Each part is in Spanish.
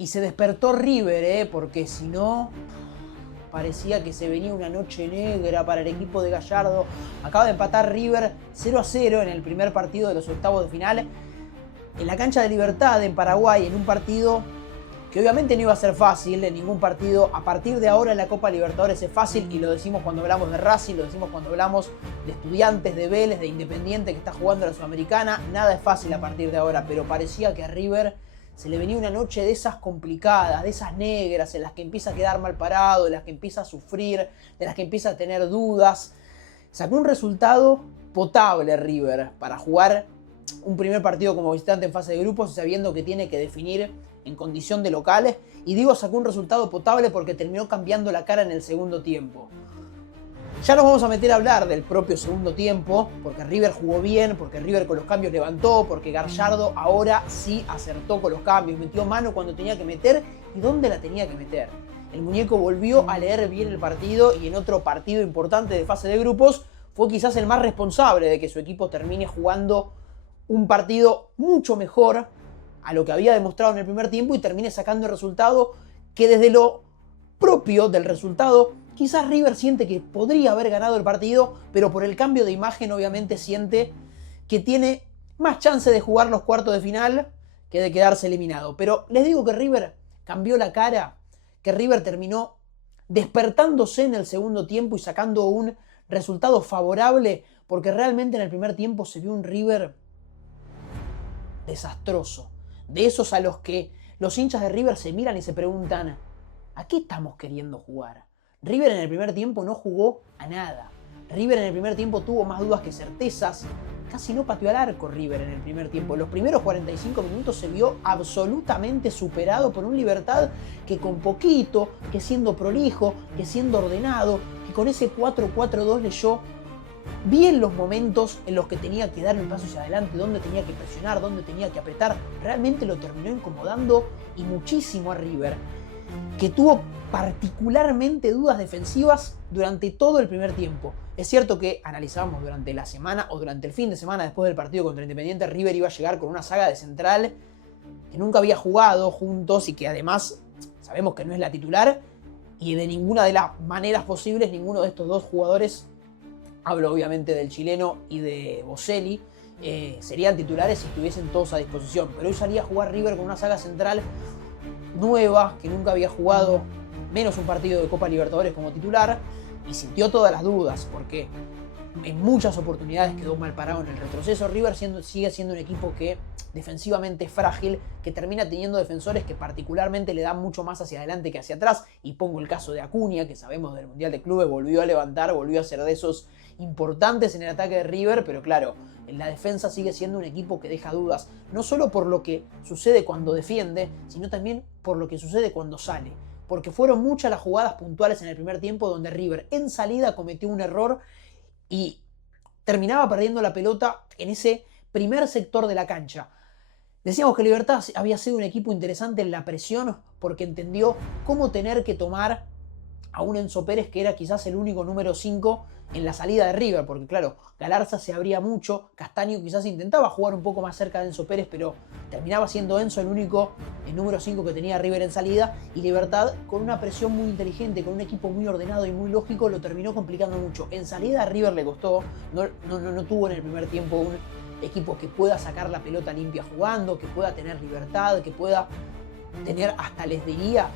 Y se despertó River, porque si no, parecía que se venía una noche negra para el equipo de Gallardo. Acaba de empatar River 0-0 en el primer partido de los octavos de final en la cancha de Libertad en Paraguay, en un partido que obviamente no iba a ser fácil. En ningún partido a partir de ahora en la Copa Libertadores es fácil, y lo decimos cuando hablamos de Racing, lo decimos cuando hablamos de Estudiantes, de Vélez, de Independiente que está jugando a la Sudamericana. Nada es fácil a partir de ahora, pero parecía que a River se le venía una noche de esas complicadas, de esas negras, en las que empieza a quedar mal parado, de las que empieza a sufrir, de las que empieza a tener dudas. Sacó un resultado potable River para jugar un primer partido como visitante en fase de grupos, sabiendo que tiene que definir en condición de locales. Y digo sacó un resultado potable porque terminó cambiando la cara en el segundo tiempo. Ya nos vamos a meter a hablar del propio segundo tiempo, porque River jugó bien, porque River con los cambios levantó, porque Gallardo ahora sí acertó con los cambios, metió mano cuando tenía que meter y dónde la tenía que meter. El muñeco volvió a leer bien el partido, y en otro partido importante de fase de grupos fue quizás el más responsable de que su equipo termine jugando un partido mucho mejor a lo que había demostrado en el primer tiempo y termine sacando el resultado que, desde lo propio del resultado, quizás River siente que podría haber ganado el partido, pero por el cambio de imagen obviamente siente que tiene más chance de jugar los cuartos de final que de quedarse eliminado. Pero les digo que River cambió la cara, que River terminó despertándose en el segundo tiempo y sacando un resultado favorable, porque realmente en el primer tiempo se vio un River desastroso. De esos a los que los hinchas de River se miran y se preguntan: ¿a qué estamos queriendo jugar? River en el primer tiempo no jugó a nada. River en el primer tiempo tuvo más dudas que certezas. Casi no pateó al arco River en el primer tiempo. En los primeros 45 minutos se vio absolutamente superado por un Libertad que con poquito, que siendo prolijo, que siendo ordenado, que con ese 4-4-2 leyó bien los momentos en los que tenía que dar el paso hacia adelante, dónde tenía que presionar, dónde tenía que apretar. Realmente lo terminó incomodando y muchísimo a River, que tuvo particularmente dudas defensivas durante todo el primer tiempo. Es cierto que analizábamos durante la semana o durante el fin de semana después del partido contra Independiente, River iba a llegar con una saga de central que nunca había jugado juntos y que además sabemos que no es la titular, y de ninguna de las maneras posibles ninguno de estos dos jugadores, hablo obviamente del chileno y de Boselli, serían titulares si estuviesen todos a disposición. Pero hoy salía a jugar River con una saga central nueva, que nunca había jugado menos un partido de Copa Libertadores como titular, y sintió todas las dudas, porque en muchas oportunidades quedó mal parado en el retroceso. River sigue siendo un equipo que defensivamente es frágil, que termina teniendo defensores que particularmente le dan mucho más hacia adelante que hacia atrás, y pongo el caso de Acuña, que sabemos del Mundial de Clubes, volvió a levantar, volvió a ser de esos importantes en el ataque de River, pero claro, en la defensa sigue siendo un equipo que deja dudas, no solo por lo que sucede cuando defiende, sino también por lo que sucede cuando sale, porque fueron muchas las jugadas puntuales en el primer tiempo donde River en salida cometió un error y terminaba perdiendo la pelota en ese primer sector de la cancha. Decíamos que Libertad había sido un equipo interesante en la presión, porque entendió cómo tener que tomar a un Enzo Pérez que era quizás el único número 5 en la salida de River, porque claro, Galarza se abría mucho, Castaño quizás intentaba jugar un poco más cerca de Enzo Pérez, pero terminaba siendo Enzo el número 5 que tenía River en salida, y Libertad, con una presión muy inteligente, con un equipo muy ordenado y muy lógico, lo terminó complicando mucho. En salida a River le costó, no tuvo en el primer tiempo un equipo que pueda sacar la pelota limpia jugando, que pueda tener libertad, que pueda tener, hasta les diría,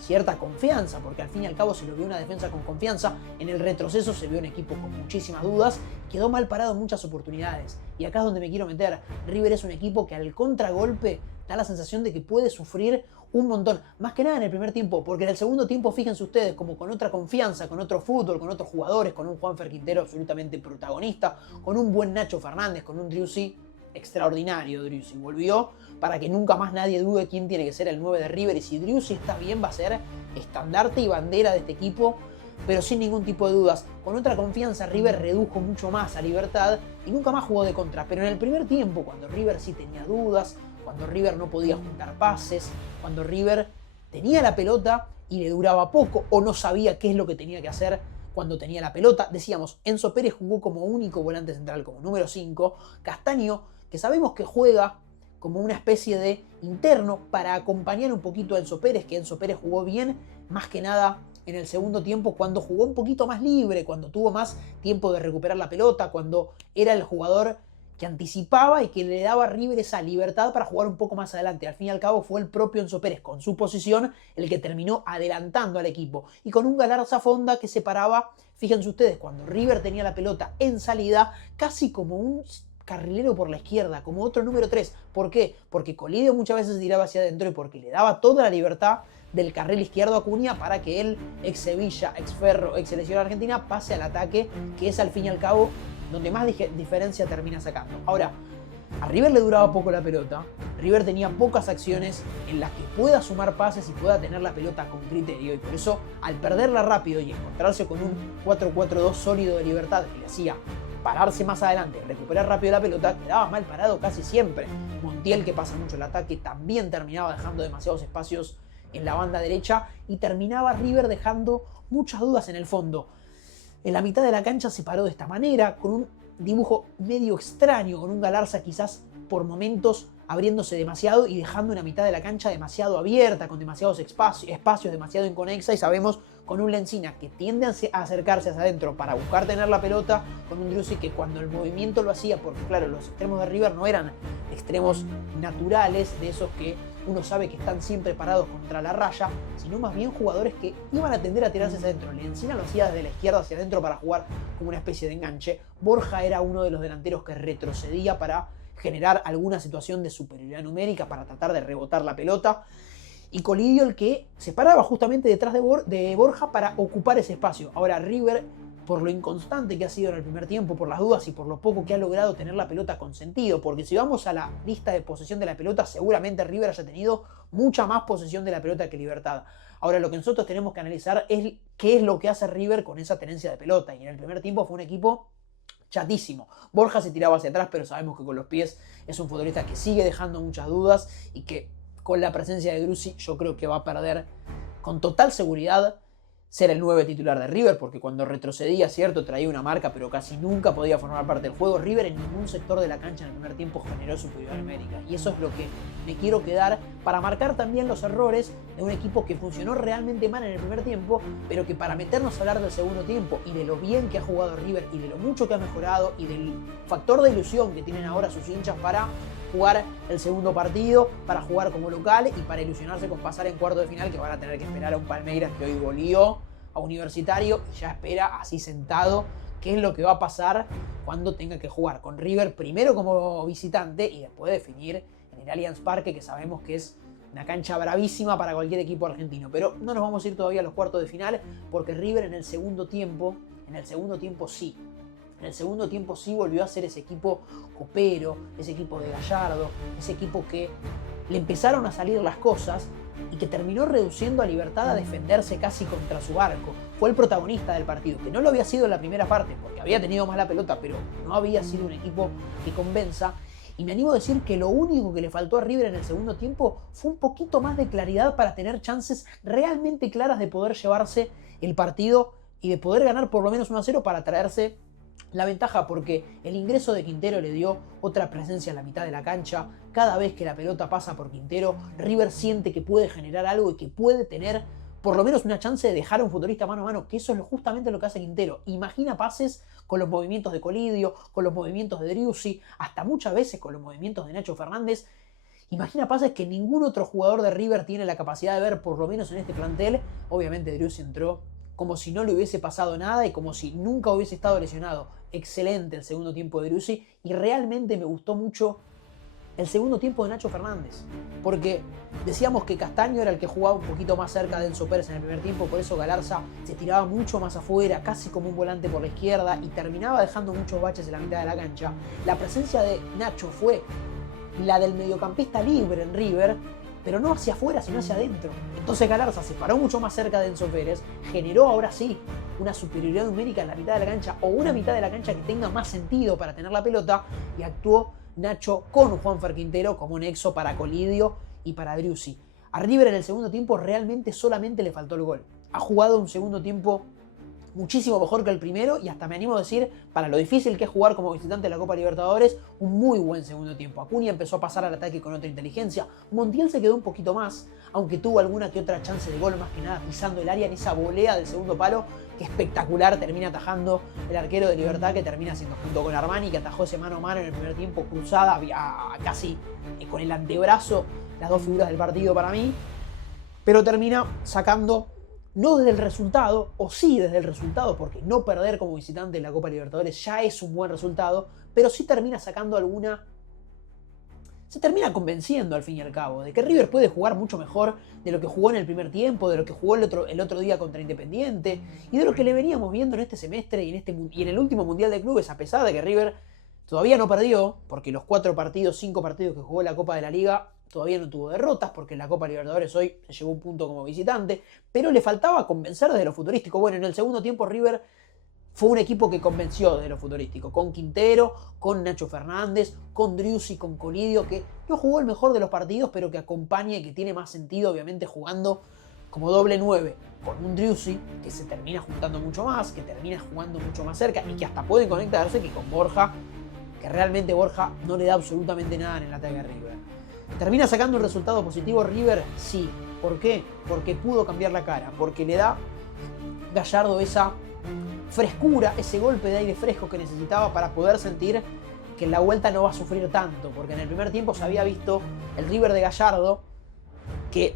cierta confianza, porque al fin y al cabo se lo vio una defensa con confianza. En el retroceso se vio un equipo con muchísimas dudas, quedó mal parado en muchas oportunidades, y acá es donde me quiero meter. River es un equipo que al contragolpe da la sensación de que puede sufrir un montón, más que nada en el primer tiempo, porque en el segundo tiempo, fíjense ustedes, como con otra confianza, con otro fútbol, con otros jugadores, con un Juanfer Quintero absolutamente protagonista, con un buen Nacho Fernández, con un Driussi extraordinario. Driussi volvió para que nunca más nadie dude quién tiene que ser el 9 de River, y si Driussi está bien va a ser estandarte y bandera de este equipo, pero sin ningún tipo de dudas. Con otra confianza River redujo mucho más a Libertad y nunca más jugó de contra, pero en el primer tiempo, cuando River sí tenía dudas, cuando River no podía juntar pases, cuando River tenía la pelota y le duraba poco o no sabía qué es lo que tenía que hacer cuando tenía la pelota, decíamos, Enzo Pérez jugó como único volante central, como número 5, Castaño, que sabemos que juega como una especie de interno para acompañar un poquito a Enzo Pérez, que Enzo Pérez jugó bien, más que nada en el segundo tiempo, cuando jugó un poquito más libre, cuando tuvo más tiempo de recuperar la pelota, cuando era el jugador que anticipaba y que le daba a River esa libertad para jugar un poco más adelante. Al fin y al cabo fue el propio Enzo Pérez con su posición el que terminó adelantando al equipo y con un Galarza Fonda que se paraba, fíjense ustedes, cuando River tenía la pelota en salida, casi como un carrilero por la izquierda, como otro número 3. ¿Por qué? Porque Colidio muchas veces tiraba hacia adentro y porque le daba toda la libertad del carril izquierdo a Acuña para que él, ex Sevilla, ex Ferro, ex selección argentina, pase al ataque, que es al fin y al cabo donde más diferencia termina sacando. Ahora, a River le duraba poco la pelota, River tenía pocas acciones en las que pueda sumar pases y pueda tener la pelota con criterio, y por eso al perderla rápido y encontrarse con un 4-4-2 sólido de Libertad que le hacía pararse más adelante, recuperar rápido la pelota, quedaba mal parado casi siempre. Montiel, que pasa mucho el ataque, también terminaba dejando demasiados espacios en la banda derecha y terminaba River dejando muchas dudas en el fondo. En la mitad de la cancha se paró de esta manera, con un dibujo medio extraño, con un Galarza quizás por momentos abriéndose demasiado y dejando una mitad de la cancha demasiado abierta, con demasiados espacios demasiado inconexa, y sabemos con un Lencina que tiende a acercarse hacia adentro para buscar tener la pelota, con un Driussi que cuando el movimiento lo hacía, porque claro, los extremos de River no eran extremos naturales, de esos que uno sabe que están siempre parados contra la raya, sino más bien jugadores que iban a tender a tirarse hacia adentro. Lencina lo hacía desde la izquierda hacia adentro para jugar como una especie de enganche. Borja era uno de los delanteros que retrocedía para generar alguna situación de superioridad numérica, para tratar de rebotar la pelota. Y Colidio el que se paraba justamente detrás de Borja para ocupar ese espacio. Ahora River, por lo inconstante que ha sido en el primer tiempo, por las dudas y por lo poco que ha logrado tener la pelota con sentido, porque si vamos a la lista de posesión de la pelota, seguramente River haya tenido mucha más posesión de la pelota que Libertad. Ahora lo que nosotros tenemos que analizar es qué es lo que hace River con esa tenencia de pelota, y en el primer tiempo fue un equipo chatísimo. Borja se tiraba hacia atrás, pero sabemos que con los pies es un futbolista que sigue dejando muchas dudas y que con la presencia de Driussi yo creo que va a perder con total seguridad ser el 9 titular de River, porque cuando retrocedía, cierto, traía una marca, pero casi nunca podía formar parte del juego. River en ningún sector de la cancha en el primer tiempo generó superioridad numérica, y eso es lo que me quiero quedar para marcar también los errores de un equipo que funcionó realmente mal en el primer tiempo, pero que para meternos a hablar del segundo tiempo y de lo bien que ha jugado River y de lo mucho que ha mejorado y del factor de ilusión que tienen ahora sus hinchas para jugar el segundo partido, para jugar como local y para ilusionarse con pasar en cuarto de final, que van a tener que esperar a un Palmeiras que hoy goleó a Universitario y ya espera así sentado qué es lo que va a pasar cuando tenga que jugar con River, primero como visitante y después definir en el Allianz Parque, que sabemos que es una cancha bravísima para cualquier equipo argentino. Pero no nos vamos a ir todavía a los cuartos de final, porque River en el segundo tiempo sí. En el segundo tiempo sí volvió a ser ese equipo copero, ese equipo de Gallardo, ese equipo que le empezaron a salir las cosas y que terminó reduciendo a Libertad a defenderse casi contra su arco. Fue el protagonista del partido, que no lo había sido en la primera parte, porque había tenido más la pelota, pero no había sido un equipo que convenza. Y me animo a decir que lo único que le faltó a River en el segundo tiempo fue un poquito más de claridad para tener chances realmente claras de poder llevarse el partido y de poder ganar por lo menos 1-0 para traerse la ventaja, porque el ingreso de Quintero le dio otra presencia en la mitad de la cancha. Cada vez que la pelota pasa por Quintero, River siente que puede generar algo y que puede tener por lo menos una chance de dejar a un futbolista mano a mano, que eso es justamente lo que hace Quintero. Imagina pases con los movimientos de Colidio, con los movimientos de Driussi, hasta muchas veces con los movimientos de Nacho Fernández. Imagina pases que ningún otro jugador de River tiene la capacidad de ver, por lo menos en este plantel. Obviamente Driussi entró como si no le hubiese pasado nada y como si nunca hubiese estado lesionado. Excelente el segundo tiempo de Driussi, y realmente me gustó mucho el segundo tiempo de Nacho Fernández, porque decíamos que Castaño era el que jugaba un poquito más cerca de Enzo Pérez en el primer tiempo, por eso Galarza se tiraba mucho más afuera, casi como un volante por la izquierda, y terminaba dejando muchos baches en la mitad de la cancha. La presencia de Nacho fue la del mediocampista libre en River, pero no hacia afuera, sino hacia adentro. Entonces Galarza se paró mucho más cerca de Enzo Pérez, generó ahora sí una superioridad numérica en la mitad de la cancha, o una mitad de la cancha que tenga más sentido para tener la pelota, y actuó Nacho con Juanfer Quintero como nexo para Colidio y para Driussi. A River en el segundo tiempo realmente solamente le faltó el gol. Ha jugado un segundo tiempo muchísimo mejor que el primero y hasta me animo a decir, para lo difícil que es jugar como visitante de la Copa Libertadores, un muy buen segundo tiempo. Acuña empezó a pasar al ataque con otra inteligencia. Montiel se quedó un poquito más, aunque tuvo alguna que otra chance de gol, más que nada pisando el área en esa volea del segundo palo, que espectacular termina atajando el arquero de Libertad, que termina siendo junto con Armani, que atajó ese mano a mano en el primer tiempo, cruzada casi con el antebrazo, las dos figuras del partido para mí, pero termina sacando, no desde el resultado, o sí desde el resultado, porque no perder como visitante en la Copa Libertadores ya es un buen resultado, pero sí termina sacando alguna... Se termina convenciendo al fin y al cabo de que River puede jugar mucho mejor de lo que jugó en el primer tiempo, de lo que jugó el otro día contra Independiente y de lo que le veníamos viendo en este semestre y en el último Mundial de Clubes, a pesar de que River todavía no perdió, porque los 5 partidos que jugó la Copa de la Liga todavía no tuvo derrotas, porque en la Copa Libertadores hoy se llevó un punto como visitante, pero le faltaba convencer desde lo futurístico. Bueno, en el segundo tiempo River fue un equipo que convenció desde lo futurístico, con Quintero, con Nacho Fernández, con Driussi, con Colidio, que no jugó el mejor de los partidos, pero que acompaña y que tiene más sentido, obviamente, jugando como doble 9, con un Driussi que se termina juntando mucho más, que termina jugando mucho más cerca y que hasta pueden conectarse, que con Borja, que realmente Borja no le da absolutamente nada en el ataque de River. ¿Termina sacando un resultado positivo River? Sí. ¿Por qué? Porque pudo cambiar la cara, porque le da Gallardo esa frescura, ese golpe de aire fresco que necesitaba para poder sentir que en la vuelta no va a sufrir tanto, porque en el primer tiempo se había visto el River de Gallardo que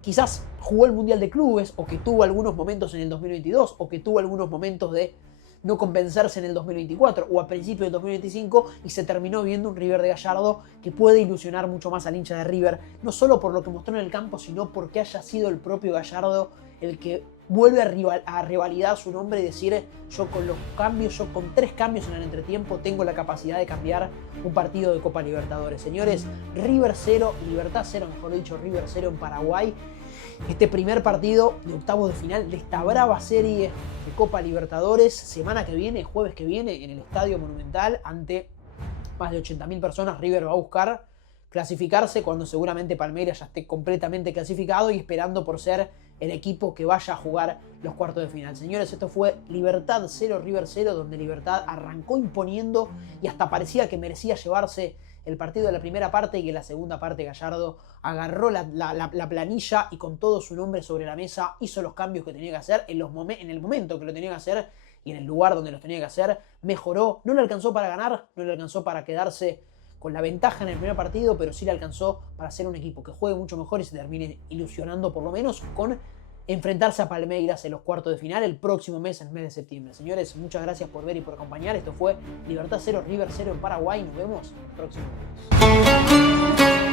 quizás jugó el Mundial de Clubes, o que tuvo algunos momentos en el 2022, o que tuvo algunos momentos de no convencerse en el 2024 o a principios del 2025, y se terminó viendo un River de Gallardo que puede ilusionar mucho más al hincha de River, no solo por lo que mostró en el campo, sino porque haya sido el propio Gallardo el que vuelve a revalidar su nombre y decir: yo con los cambios, yo con 3 cambios en el entretiempo tengo la capacidad de cambiar un partido de Copa Libertadores. Señores, River 0, Libertad 0, mejor dicho, River 0 en Paraguay. Este primer partido de octavos de final de esta brava serie de Copa Libertadores, semana que viene, jueves que viene, en el Estadio Monumental, ante más de 80.000 personas. River va a buscar clasificarse cuando seguramente Palmeiras ya esté completamente clasificado y esperando por ser el equipo que vaya a jugar los cuartos de final. Señores, esto fue Libertad 0, River 0, donde Libertad arrancó imponiendo y hasta parecía que merecía llevarse el partido de la primera parte, y que en la segunda parte Gallardo agarró la planilla y con todo su nombre sobre la mesa hizo los cambios que tenía que hacer en el momento que lo tenía que hacer y en el lugar donde los tenía que hacer. Mejoró, no le alcanzó para ganar, no le alcanzó para quedarse con la ventaja en el primer partido, pero sí le alcanzó para ser un equipo que juegue mucho mejor y se termine ilusionando por lo menos con enfrentarse a Palmeiras en los cuartos de final el próximo mes, el mes de septiembre. Señores, muchas gracias por ver y por acompañar. Esto fue Libertad 0, River 0 en Paraguay. Nos vemos el próximo mes.